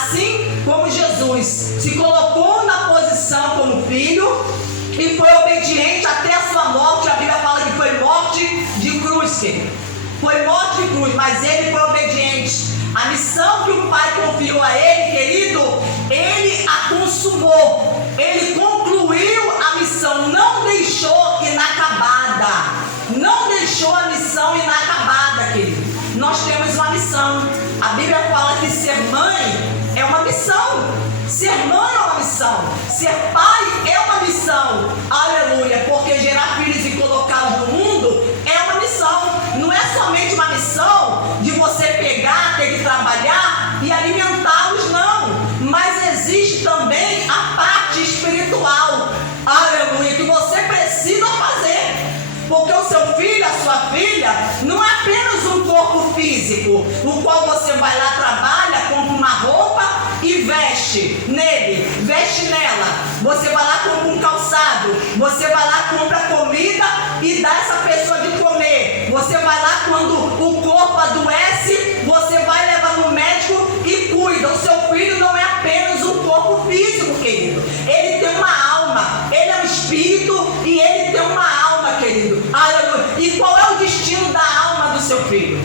Assim como Jesus se colocou na posição como filho e foi obediente até a sua morte. A Bíblia fala que foi morte de cruz, querido. Foi morte de cruz, mas ele foi obediente. A missão que o Pai confiou a ele, querido, ele a consumou. Ele concluiu a missão, não deixou inacabada. Não deixou a missão inacabada, querido. Nós temos uma missão. A Bíblia fala que ser mãe é uma missão. Ser mãe é uma missão. Ser pai é uma missão. Aleluia. Porque gerar filhos e colocá-los no mundo é uma missão. Não é somente uma missão de você pegar, ter que trabalhar e alimentá-los, não. Mas existe também a parte espiritual. Aleluia. Que você precisa fazer. Porque o seu filho, a sua filha, não é apenas um corpo físico, o qual você vai lá, trabalha, compra uma roupa e veste nele, veste nela. Você vai lá, compra um calçado, você vai lá, compra comida e dá essa pessoa de comer. Você vai lá, quando o corpo adoece, você vai levar no médico e cuida. O seu filho não é apenas um corpo físico, querido. Ele tem uma alma, ele é um espírito e ele tem uma alma, querido. Aleluia. E qual é o destino da alma do seu filho?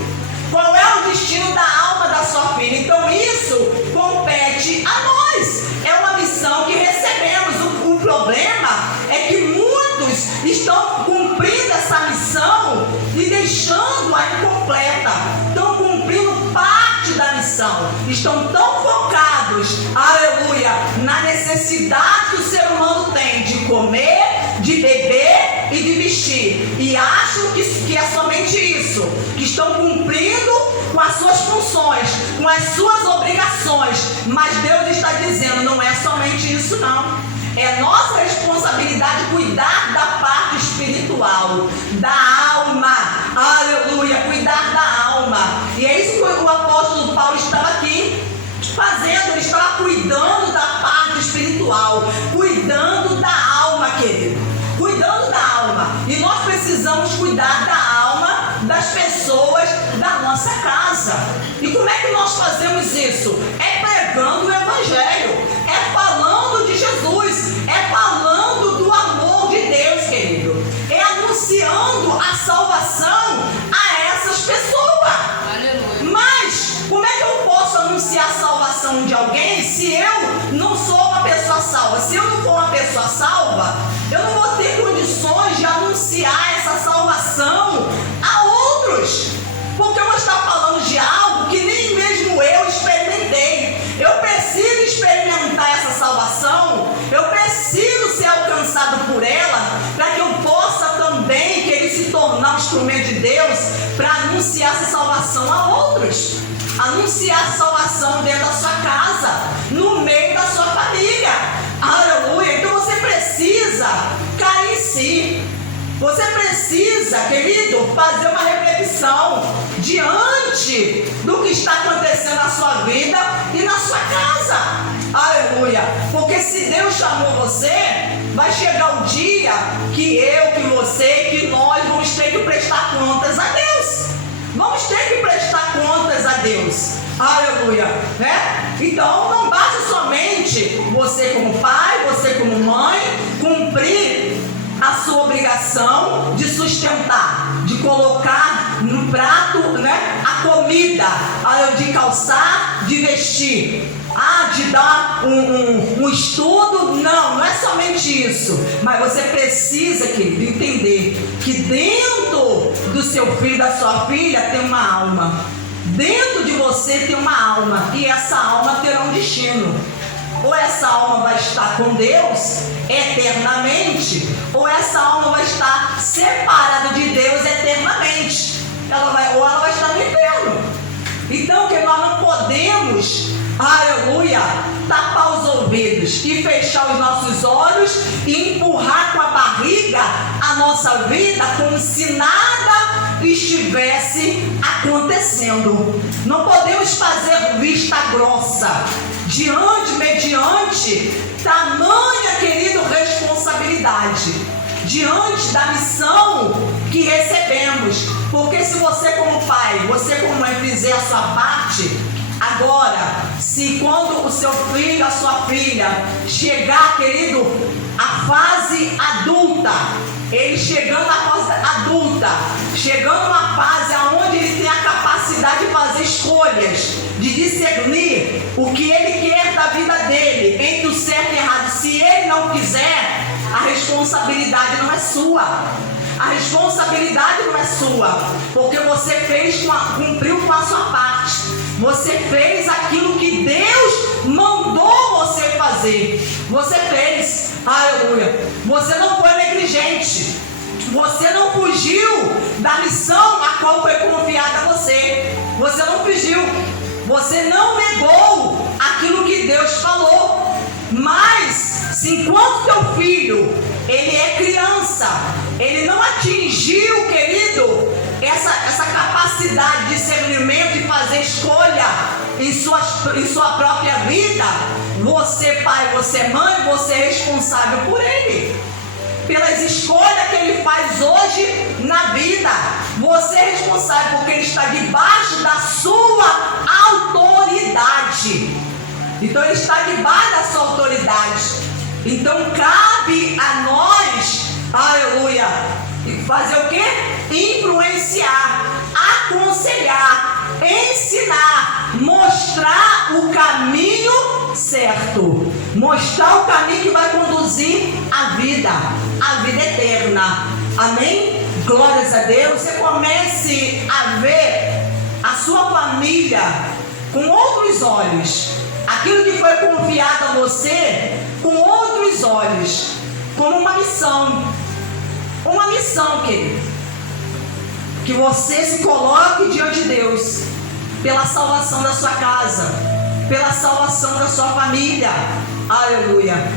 Qual é o destino da alma da sua filha? Então isso compete a nós. É uma missão que recebemos. O problema é que muitos estão cumprindo essa missão e deixando-a incompleta. Estão cumprindo parte da missão. Estão tão focados, aleluia, na necessidade que o ser humano tem de comer, de beber e de vestir. E acham que é somente isso. Que estão cumprindo com as suas funções, com as suas obrigações. Mas Deus está dizendo, não é somente isso, não. É nossa responsabilidade cuidar da parte espiritual, da alma. Aleluia, cuidar da alma. E é isso que o apóstolo Paulo estava aqui fazendo. Ele estava cuidando da parte espiritual, cuidando da alma, querido. Cuidando da alma. E nós precisamos cuidar da alma das pessoas da nossa casa. E como é que nós fazemos isso? É pregando o evangelho, é falando de Jesus, é falando do amor de Deus, querido, é anunciando a salvação a essas pessoas. Aleluia. Mas como é que eu posso anunciar a salvação de alguém se eu não sou uma pessoa salva? Se eu não for uma pessoa salva, eu não vou ter condições de anunciar essa salvação a outros. Porque eu vou estar falando de algo que nem mesmo eu experimentei. Eu preciso experimentar essa salvação. Eu preciso ser alcançado por ela, para que eu possa também querer se tornar um instrumento de Deus para anunciar essa salvação a outros. Anunciar a salvação dentro da sua casa, no meio da sua família. Aleluia. Então você precisa cair em si. Você precisa, querido, fazer uma reflexão diante do que está acontecendo na sua vida e na sua casa. Aleluia. Porque se Deus chamou você, vai chegar o dia que eu, que você, que nós vamos ter que prestar contas a Deus. Vamos ter que prestar contas a Deus. Aleluia, né? Então não basta somente você como pai, você como mãe, cumprir a sua obrigação de sustentar, de colocar no prato, né, a comida, de calçar, de vestir, de dar um estudo. Não é somente isso. Mas você precisa, querido, entender que dentro do seu filho, da sua filha, tem uma alma. Dentro de você tem uma alma. E essa alma terá um destino. Ou essa alma vai estar com Deus eternamente, ou essa alma vai estar separada de Deus eternamente. Ela vai estar no inferno. Então, que nós não podemos, aleluia, tapar os ouvidos e fechar os nossos olhos e empurrar com a barriga a nossa vida como se nada estivesse acontecendo. Não podemos fazer vista grossa mediante tamanha, querido, responsabilidade, diante da missão que recebemos. Porque se você como pai, você como mãe fizer a sua parte, Agora, se quando o seu filho, a sua filha chegar, querido, a fase adulta, ele chegando à fase adulta, chegando a fase onde ele tem a capacidade de fazer escolhas, de discernir o que ele quer da vida dele, entre o certo e o errado. Se ele não quiser, a responsabilidade não é sua. A responsabilidade não é sua, porque você cumpriu com a sua parte. Você fez aquilo que Deus mandou você fazer. Você fez, aleluia. Você não foi negligente. Você não fugiu da missão a qual foi confiada a você. Você não fugiu. Você não negou aquilo que Deus falou. Mas, se enquanto teu filho, ele é criança, ele não atingiu, querido, essa capacidade de discernimento, de fazer escolha em sua própria vida, você pai, você mãe, você é responsável por ele, pelas escolhas que ele faz hoje na vida. Você é responsável porque ele está debaixo da sua autoridade. Então ele está debaixo da sua autoridade. Então cabe a nós, aleluia, fazer o quê? Influenciar, aconselhar, ensinar, mostrar o caminho certo, mostrar o caminho que vai conduzir a vida eterna. Amém? Glórias a Deus. Você comece a ver a sua família com outros olhos, aquilo que foi confiado a você com outros olhos, como uma missão, querido, que você se coloque diante de Deus, pela salvação da sua casa, pela salvação da sua família, aleluia,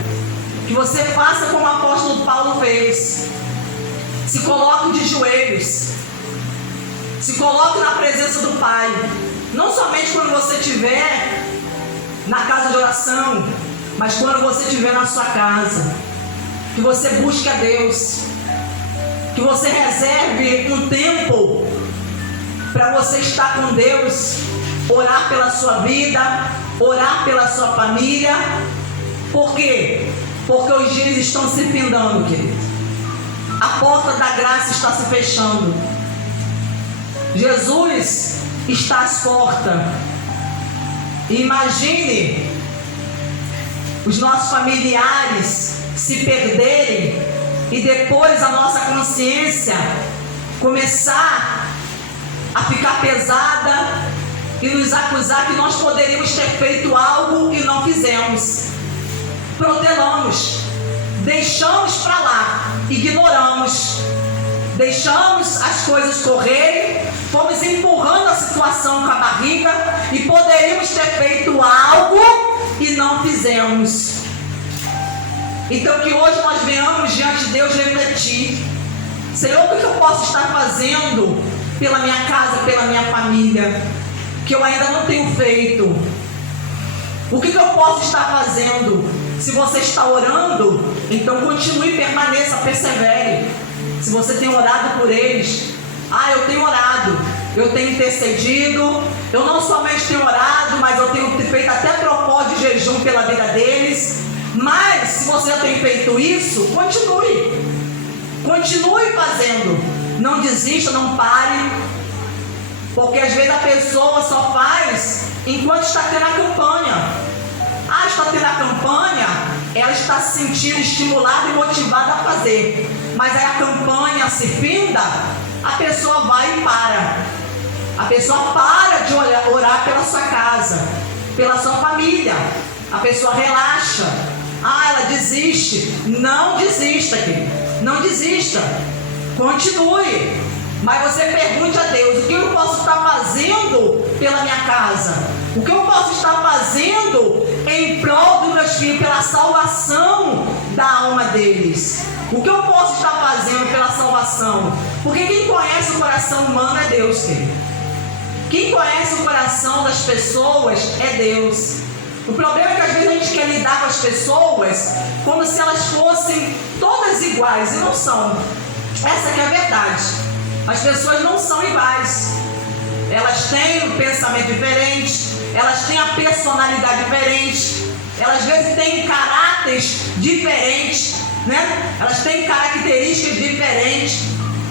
que você faça como o apóstolo Paulo fez, se coloque de joelhos, se coloque na presença do Pai, não somente quando você estiver na casa de oração, mas quando você estiver na sua casa, que você busque a Deus, que você reserve um tempo para você estar com Deus, orar pela sua vida, orar pela sua família. Por quê? Porque os dias estão se findando, querido. A porta da graça está se fechando. Jesus está às portas. Imagine os nossos familiares se perderem e depois a nossa consciência começar a ficar pesada e nos acusar que nós poderíamos ter feito algo e não fizemos. Protelamos, deixamos para lá, ignoramos, deixamos as coisas correrem, fomos empurrando a situação com a barriga e poderíamos ter feito algo e não fizemos. Então que hoje nós venhamos diante de Deus refletir: Senhor, o que eu posso estar fazendo pela minha casa, pela minha família, que eu ainda não tenho feito? O que eu posso estar fazendo? Se você está orando, então continue, permaneça, persevere. Se você tem orado por eles, eu tenho orado, eu tenho intercedido, eu não somente tenho orado, mas eu tenho feito até propósito de jejum pela vida deles. Mas se você já tem feito isso, continue fazendo, não desista, não pare, porque às vezes a pessoa só faz enquanto está tendo a campanha. Está tendo a campanha, ela está se sentindo estimulada e motivada a fazer, mas aí a campanha se finda, a pessoa vai e para. A pessoa para de orar pela sua casa, pela sua família. A pessoa relaxa. Ela desiste. Não desista, querido. Não desista. Continue. Mas você pergunte a Deus: o que eu posso estar fazendo pela minha casa? O que eu posso estar fazendo em prol dos meus filhos, pela salvação da alma deles? O que eu posso estar fazendo pela salvação? Porque quem conhece o coração humano é Deus, querido. Quem conhece o coração das pessoas é Deus. O problema é que às vezes a gente quer lidar com as pessoas como se elas fossem todas iguais, e não são. Essa que é a verdade. As pessoas não são iguais. Elas têm um pensamento diferente, elas têm a personalidade diferente, elas às vezes têm caráteres diferentes, né? Elas têm características diferentes,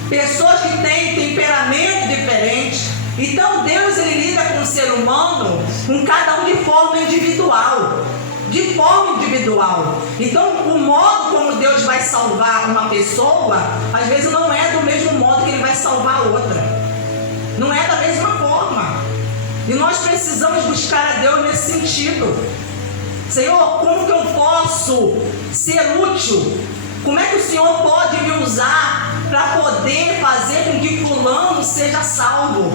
pessoas que têm temperamento diferente. Então Deus, ele lida com o ser humano, com cada um de forma individual. De forma individual. Então o modo como Deus vai salvar uma pessoa, às vezes não é do mesmo modo que ele vai salvar outra. Não é da mesma forma. E nós precisamos buscar a Deus nesse sentido. Senhor, como que eu posso ser útil? Como é que o Senhor pode me usar para poder fazer com que fulano seja salvo?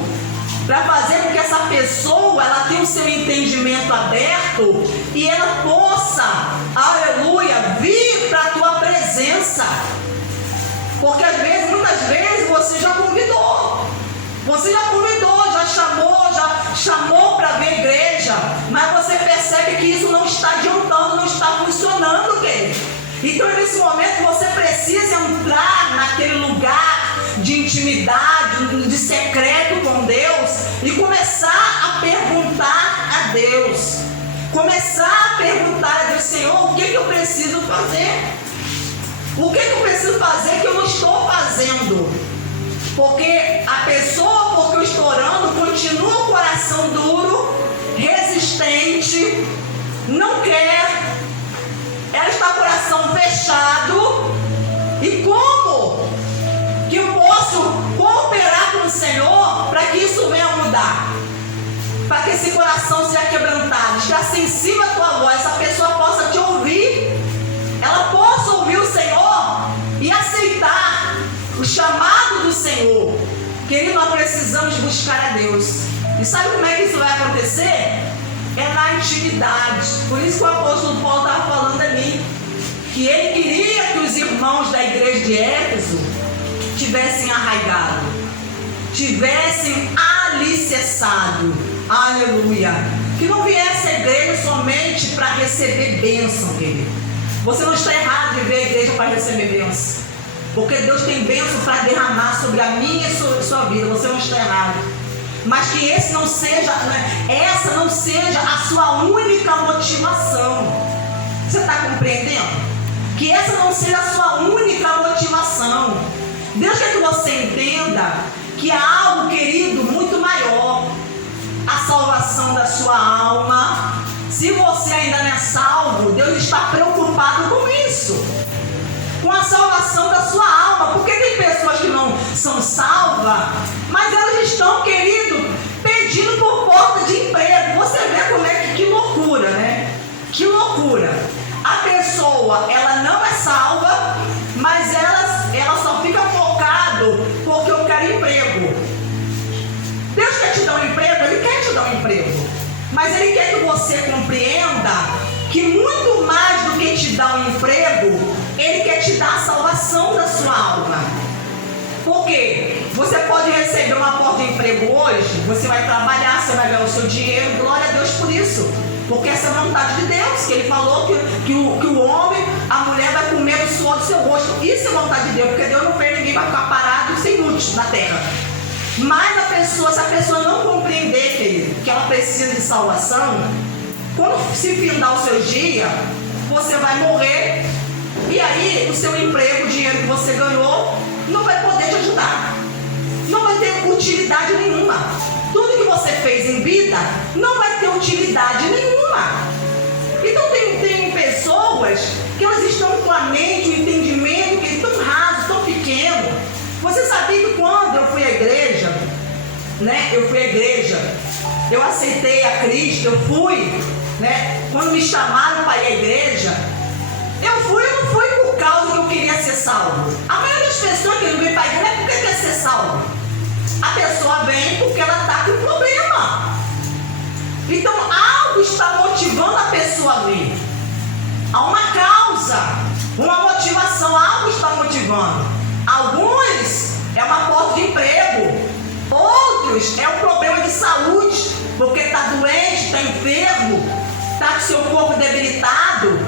Para fazer com que essa pessoa ela tenha o seu entendimento aberto e ela possa, aleluia, vir para a tua presença. Porque às vezes, muitas vezes você já convidou, já chamou para ver a igreja, mas você percebe que isso não está adiantando, não está funcionando, querido. Então nesse momento você precisa entrar naquele lugar de intimidade, de secreto com Deus e começar a perguntar a Deus. Começar a perguntar a Deus: Senhor, o que eu preciso fazer? O que eu preciso fazer que eu não estou fazendo? Porque a pessoa, porque eu estou orando, continua o coração duro, resistente, não quer, ela está com o coração fechado. E como que eu posso cooperar com o Senhor para que isso venha a mudar? Para que esse coração seja quebrantado, esteja sensível à tua voz, essa pessoa possa te ouvir, ela possa ouvir o Senhor e aceitar o chamado do Senhor. Querido, nós precisamos buscar a Deus. E sabe como é que isso vai acontecer? É na intimidade. Por isso que o apóstolo Paulo estava falando ali, que ele queria que os irmãos da igreja de Éfeso tivessem arraigado, tivessem alicerçado, aleluia, que não viesse a igreja somente para receber bênção, querido. Você não está errado de vir à igreja para receber bênção, porque Deus tem bênção para derramar sobre a minha e sobre a sua vida. Você não está errado, mas que essa não seja a sua única motivação. Você está compreendendo? Que essa não seja a sua única motivação. Deus quer que você entenda que há algo, querido, muito maior. A salvação da sua alma. Se você ainda não é salvo, Deus está preocupado com isso, com a salvação da sua alma. Porque tem pessoas que não são salvas, mas elas estão, querido, pedindo por porta de emprego. Você vê como é que loucura, né? Que loucura. A pessoa, ela não é salva, mas ela só fica focado porque eu quero emprego. Deus quer te dar um emprego, Ele quer te dar um emprego, mas Ele quer que você compreenda que muito mais do que te dar um emprego, Ele quer te dar a salvação da sua alma. Por quê? Você pode receber uma porta de emprego hoje, você vai trabalhar, você vai ganhar o seu dinheiro, glória a Deus por isso. Porque essa é a vontade de Deus, que Ele falou que o homem, a mulher vai comer do suor do seu rosto. Isso é vontade de Deus, porque Deus não fez ninguém vai ficar parado sem inútil na terra. Mas se a pessoa não compreender, querido, que ela precisa de salvação, quando se findar o seu dia, você vai morrer. E aí o seu emprego, o dinheiro que você ganhou, não vai poder te ajudar. Não vai ter utilidade nenhuma. Tudo que você fez em vida não vai ter utilidade nenhuma. Então tem pessoas que elas estão com a mente, o entendimento que é tão raso, tão pequeno. Você sabia que quando eu fui à igreja, eu aceitei a Cristo, eu fui, quando me chamaram para ir à igreja, eu não fui por causa que eu queria ser salvo. A maioria das pessoas que não vem para a igreja é porque quer ser salvo. A pessoa vem porque ela está com problema. Então algo está motivando a pessoa a vir. Há uma causa, uma motivação, algo está motivando. Alguns é uma porta de emprego, outros é um problema de saúde, porque está doente, está enfermo, está com seu corpo debilitado,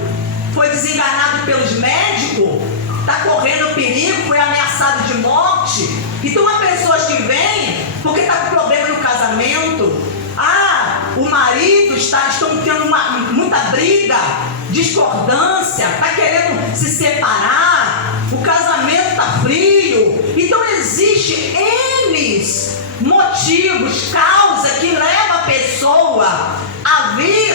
foi desenganado pelos médicos, está correndo perigo, foi ameaçado de morte. Então há pessoas que vêm porque está com problema no casamento. O marido briga, discordância, está querendo se separar, o casamento está frio. Então existe N motivos, causa que leva a pessoa a vir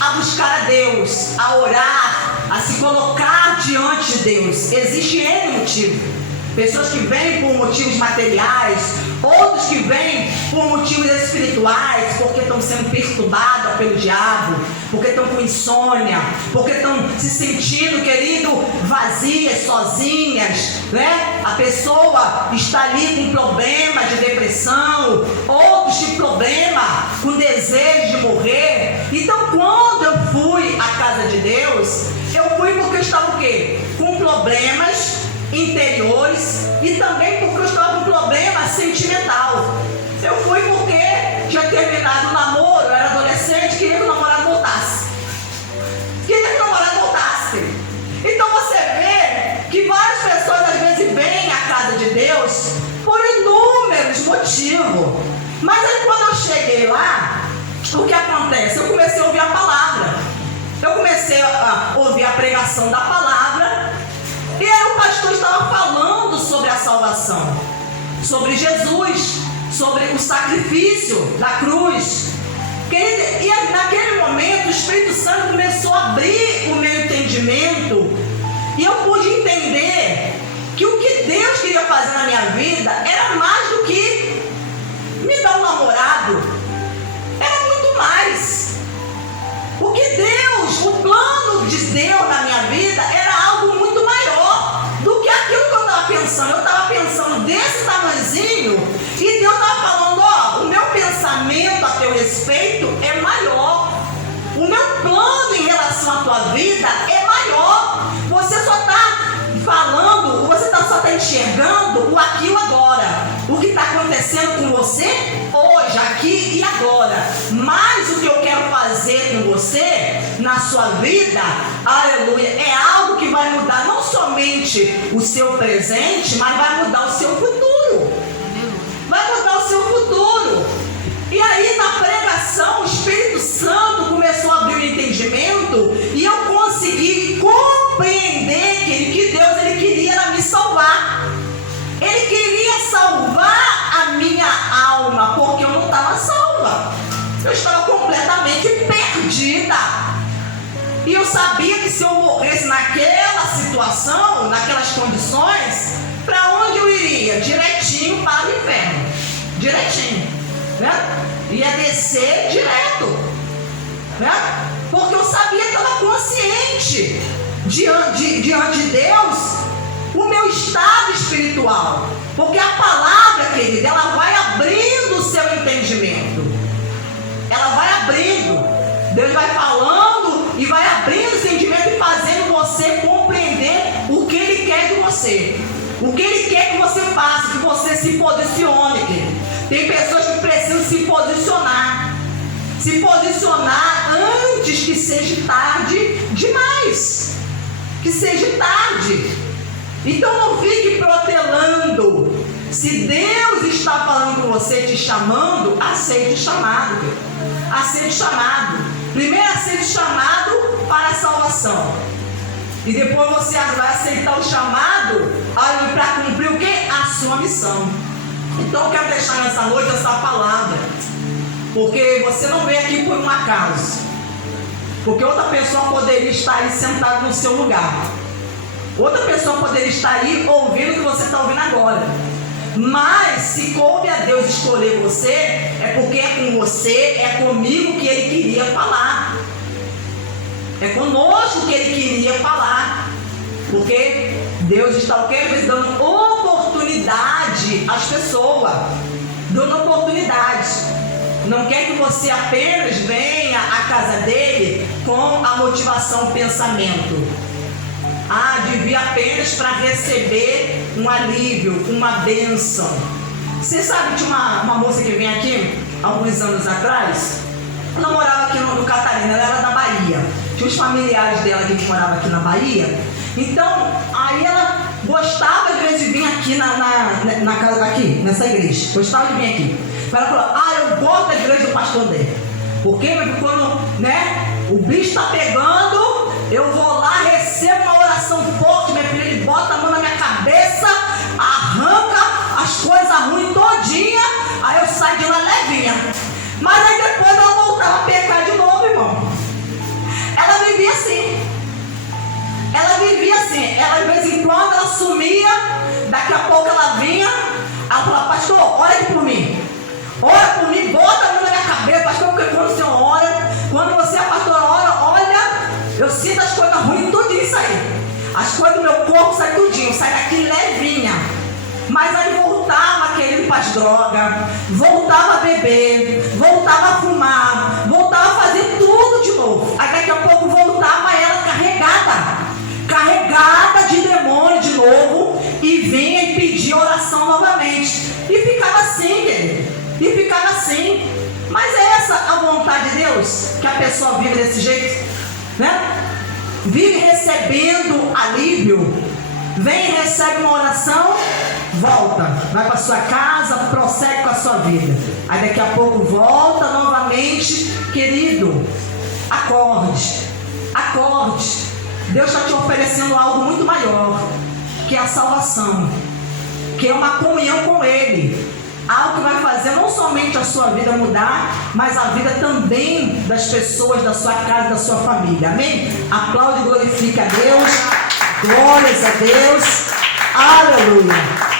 a buscar a Deus, a orar, a se colocar diante de Deus. Existe N motivo. Pessoas que vêm por motivos materiais, outros que vêm por motivos espirituais, porque estão sendo perturbadas pelo diabo, porque estão com insônia, porque estão se sentindo, querido, vazias, sozinhas, né? A pessoa está ali com problema de depressão, outros de problema com desejo de morrer. Então, quando eu fui à casa de Deus, eu fui porque eu estava o quê? Com problemas interiores e também porque eu estava com problema sentimental. Eu fui porque tinha terminado o namoro, eu era adolescente, queria que o namorado voltasse. Então você vê que várias pessoas às vezes vêm à casa de Deus por inúmeros motivos. Mas aí quando eu cheguei lá, o que acontece? Eu comecei a ouvir a palavra. Eu comecei a ouvir a pregação da palavra. E aí o pastor estava falando sobre a salvação, sobre Jesus, sobre o sacrifício da cruz. E naquele momento o Espírito Santo começou a abrir o meu entendimento, e eu pude entender que o que Deus queria fazer na minha vida era mais do que me dar um namorado, era muito mais. O que Deus, o plano de Deus na minha vida era algo muito maior do que aquilo que eu estava pensando. Eu estava pensando desse tamanhozinho e Deus estava falando, ó, o meu pensamento a teu respeito é maior. O meu plano em relação à tua vida é maior. Você só está falando, você só está enxergando o aqui e o agora. O que está acontecendo com você hoje, aqui e agora. Mas o que eu quero fazer com você, na sua vida, aleluia, é algo que vai mudar não somente o seu presente, mas vai mudar o seu futuro. Vai mudar o seu futuro. E aí na pregação, o Espírito Santo começou a abrir o entendimento e eu consegui compreender que Deus ele queria me salvar. Ele queria salvar a minha alma, porque eu não estava salva. Eu estava completamente perdida. E eu sabia que se eu morresse naquela situação, naquelas condições, para onde eu iria? Direitinho para o inferno. Direitinho. Né? Ia descer direto. Né? Porque eu sabia que eu estava consciente diante de Deus o meu estado espiritual. Porque a palavra, querida, ela vai abrindo o seu entendimento. Ela vai abrindo. Deus vai falando e vai abrindo o sentimento e fazendo você compreender o que Ele quer de você. O que Ele quer que você faça, que você se posicione, querido. Tem pessoas que precisam se posicionar. Se posicionar antes que seja tarde demais. Que seja tarde. Então não fique protelando. Se Deus está falando com você, te chamando, aceite o chamado. Aceite o chamado. Primeiro aceite o chamado para a salvação. E depois você vai aceitar o chamado para cumprir o quê? A sua missão. Então eu quero deixar nessa noite essa palavra. Porque você não veio aqui por um acaso. Porque outra pessoa poderia estar aí sentada no seu lugar. Outra pessoa poderia estar aí ouvindo o que você está ouvindo agora. Mas se coube a Deus escolher você, é porque é com você, é comigo que Ele queria falar. É conosco que Ele queria falar. Porque Deus está o quê? Dando oportunidade às pessoas. Dando oportunidade. Não quer que você apenas venha à casa dele com a motivação, o pensamento. De vir apenas para receber um alívio, uma bênção. Você sabe que tinha uma moça que vem aqui, alguns anos atrás, ela morava aqui no Catarina, ela era da Bahia. Tinha os familiares dela que moravam aqui na Bahia. Então, aí ela gostava às vezes de vir aqui na casa, aqui, nessa igreja. Gostava de vir aqui. Ela falou, eu gosto da igreja do pastor André. Porque quando, o bicho está pegando, eu vou lá, recebo uma oração forte, minha filha, ele bota a mão na minha cabeça, arranca as coisas ruins todinha, aí eu saio de lá levinha. Mas aí depois ela voltava a pecar de novo, irmão. Ela vivia assim. Ela de vez em quando ela sumia, daqui a pouco ela vinha, ela falava, pastor, ora aqui por mim. Ora por mim, bota a mão na minha cabeça, pastor, porque quando o senhor ora, quando você, a pastora, ora, olha, eu sinto as coisas ruins tudinho sair. As coisas do meu corpo saem tudinho, sai daqui levinha. Mas aí voltava querendo para as drogas, voltava a beber, voltava a fumar, voltava a fazer tudo de novo. Aí daqui a pouco voltava ela carregada de demônio de novo, e vinha e pedia oração novamente. E ficava assim, querido. E ficava assim. Mas é essa a vontade de Deus? Que a pessoa vive desse jeito, né? Vive recebendo alívio. Vem e recebe uma oração, volta, vai para sua casa, prossegue com a sua vida. Aí daqui a pouco volta novamente. Querido, acorde. Deus está te oferecendo algo muito maior, que é a salvação, que é uma comunhão com Ele. Algo que vai fazer não somente a sua vida mudar, mas a vida também das pessoas da sua casa, da sua família. Amém? Aplaude e glorifica a Deus. Glórias a Deus. Aleluia.